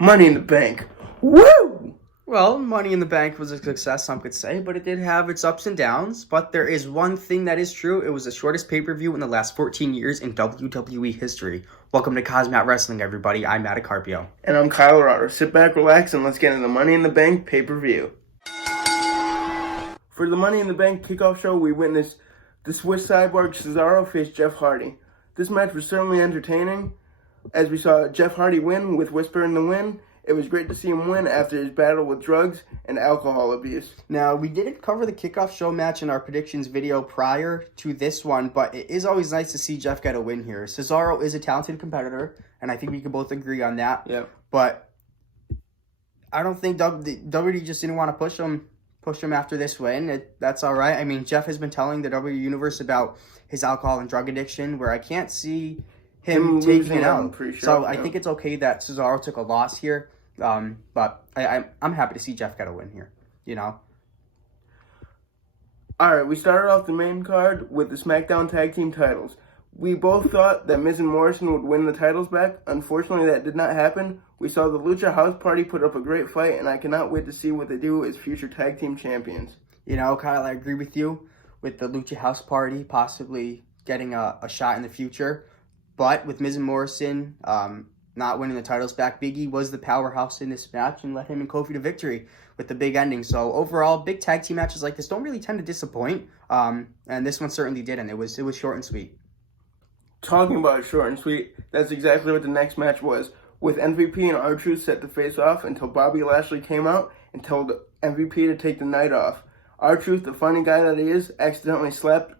Money in the Bank. Woo! Well, Money in the Bank was a success, some could say, but it did have its ups and downs. But there is one thing that is true. It was the shortest pay-per-view in the last 14 years in WWE history. Welcome to Cosmat Wrestling, everybody. I'm Matt Carpio. And I'm Kyle Rotter. Sit back, relax, and let's get into the Money in the Bank pay-per-view. For the Money in the Bank kickoff show, we witnessed the Swiss Cyborg Cesaro face Jeff Hardy. This match was certainly entertaining, as we saw Jeff Hardy win with Whisper in the win. It was great to see him win after his battle with drugs and alcohol abuse. Now, we didn't cover the kickoff show match in our predictions video prior to this one, but it is always nice to see Jeff get a win here. Cesaro is a talented competitor, and I think we can both agree on that. Yep. But I don't think WWE just didn't want to push him after this win. That's all right. I mean, Jeff has been telling the WWE Universe about his alcohol and drug addiction, where I can't see him taking it out. So I think it's okay that Cesaro took a loss here. But I'm happy to see Jeff get a win here, you know. All right, we started off the main card with the SmackDown Tag Team titles. We both thought that Miz and Morrison would win the titles back. Unfortunately, that did not happen. We saw the Lucha House Party put up a great fight, and I cannot wait to see what they do as future tag team champions. You know, Kyle, I agree with you with the Lucha House Party possibly getting a shot in the future. But with Miz and Morrison not winning the titles back, Big E was the powerhouse in this match and led him and Kofi to victory with the big ending. So overall, big tag team matches like this don't really tend to disappoint. And this one certainly didn't. It was short and sweet. Talking about short and sweet, that's exactly what the next match was, with MVP and RTruth set to face off until Bobby Lashley came out and told MVP to take the night off. RTruth, the funny guy that he is, accidentally slapped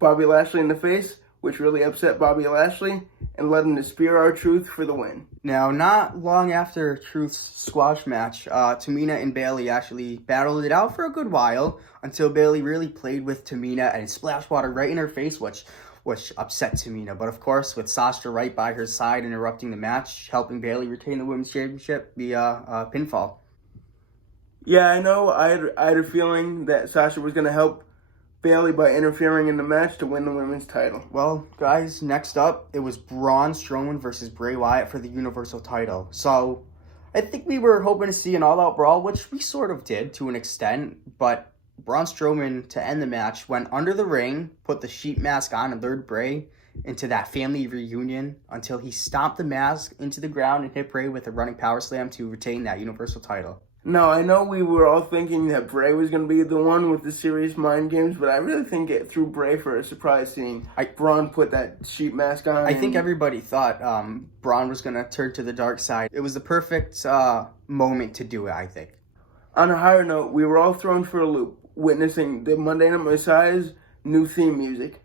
Bobby Lashley in the face, which really upset Bobby Lashley and led him to spear RTruth for the win. Now, not long after Truth's squash match, Tamina and Bayley actually battled it out for a good while until Bayley really played with Tamina and splashed water right in her face, which upset Tamina. But of course, with Sasha right by her side interrupting the match, helping Bayley retain the women's championship via pinfall. Yeah, I know. I had a feeling that Sasha was going to help Bayley by interfering in the match to win the women's title. Well, guys, next up, it was Braun Strowman versus Bray Wyatt for the Universal title. So, I think we were hoping to see an all-out brawl, which we sort of did to an extent, but Braun Strowman, to end the match, went under the ring, put the sheep mask on, and lured Bray into that family reunion until he stomped the mask into the ground and hit Bray with a running power slam to retain that Universal title. Now, I know we were all thinking that Bray was going to be the one with the serious mind games, but I really think it threw Bray for a surprise seeing Braun put that sheep mask on. I think everybody thought Braun was going to turn to the dark side. It was the perfect moment to do it, I think. On a higher note, we were all thrown for a loop, witnessing the Monday Night Messiah's new theme music.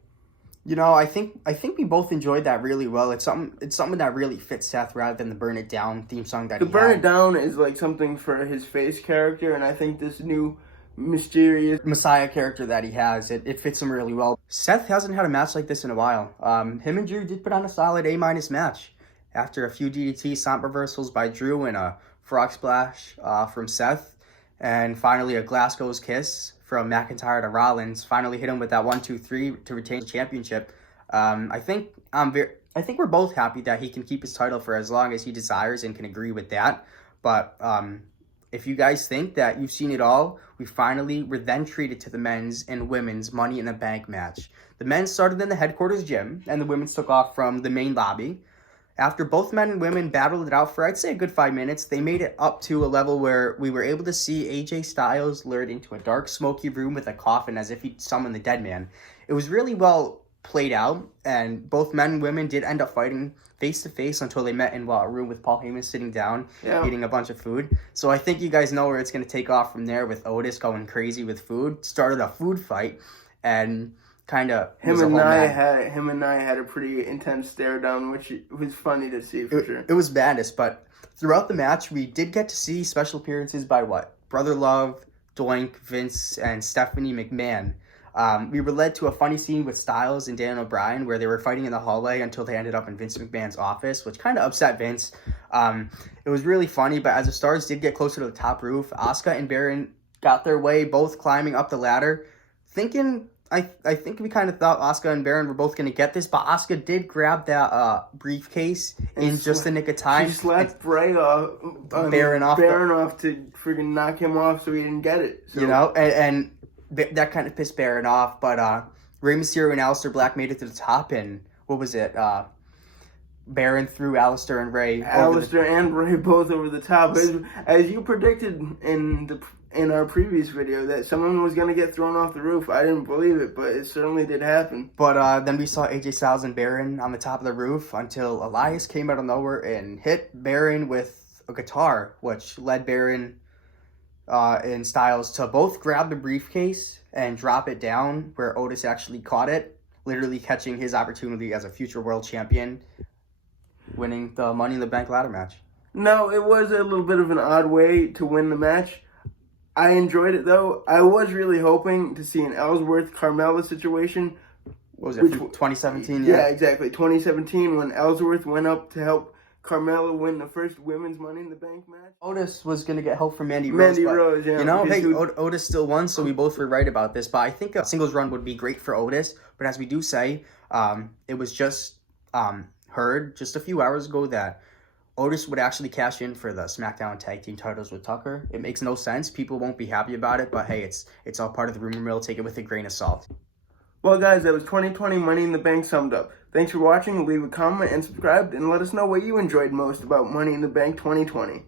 You know, I think we both enjoyed that really well. It's something that really fits Seth rather than the Burn It Down theme song that he had. The Burn It Down is like something for his face character, and I think this new mysterious Messiah character that he has, it fits him really well. Seth hasn't had a match like this in a while. Him and Drew did put on a solid A- match. After a few DDT stomp reversals by Drew and a frog splash from Seth, and finally a Glasgow's Kiss from McIntyre to Rollins, finally hit him with that 1-2-3 to retain the championship. I think we're both happy that he can keep his title for as long as he desires and can agree with that. But if you guys think that you've seen it all, we were then treated to the men's and women's Money in the Bank match. The men started in the headquarters gym, and the women took off from the main lobby. After both men and women battled it out for, I'd say, a good 5 minutes, they made it up to a level where we were able to see AJ Styles lured into a dark, smoky room with a coffin as if he'd summoned the dead man. It was really well played out, and both men and women did end up fighting face-to-face until they met in a room with Paul Heyman sitting down, eating a bunch of food. So I think you guys know where it's going to take off from there with Otis going crazy with food. Started a food fight, and kind of him and I had a pretty intense stare down, which was funny to see for sure. It was madness, but throughout the match, we did get to see special appearances by Brother Love, Doink, Vince, and Stephanie McMahon. We were led to a funny scene with Styles and Dan O'Brien where they were fighting in the hallway until they ended up in Vince McMahon's office, which kind of upset Vince. It was really funny, but as the stars did get closer to the top roof, Asuka and Baron got their way, both climbing up the ladder, thinking I think we kind of thought Asuka and Baron were both going to get this, but Asuka did grab that briefcase in just the nick of time. She slapped Bray off, Baron off to freaking knock him off so he didn't get it. So. You know, and that kind of pissed Baron off, but Rey Mysterio and Aleister Black made it to the top, and what was it? Baron threw Aleister and Rey. And Rey both over the top. As you predicted in our previous video that someone was going to get thrown off the roof. I didn't believe it, but it certainly did happen. But then we saw AJ Styles and Baron on the top of the roof until Elias came out of nowhere and hit Baron with a guitar, which led Baron and Styles to both grab the briefcase and drop it down where Otis actually caught it, literally catching his opportunity as a future world champion, winning the Money in the Bank ladder match. No, it was a little bit of an odd way to win the match. I enjoyed it, though. I was really hoping to see an Ellsworth-Carmella situation. What was it, 2017? Yeah, exactly. 2017, when Ellsworth went up to help Carmella win the first women's Money in the Bank match. Otis was going to get help from Mandy Rose. Yeah. You know, hey, Otis still won, so we both were right about this. But I think a singles run would be great for Otis. But as we do say, it was just heard just a few hours ago that Otis would actually cash in for the SmackDown Tag Team titles with Tucker. It makes no sense. People won't be happy about it, but hey, it's all part of the rumor mill. Take it with a grain of salt. Well, guys, that was 2020 Money in the Bank summed up. Thanks for watching. Leave a comment and subscribe, and let us know what you enjoyed most about Money in the Bank 2020.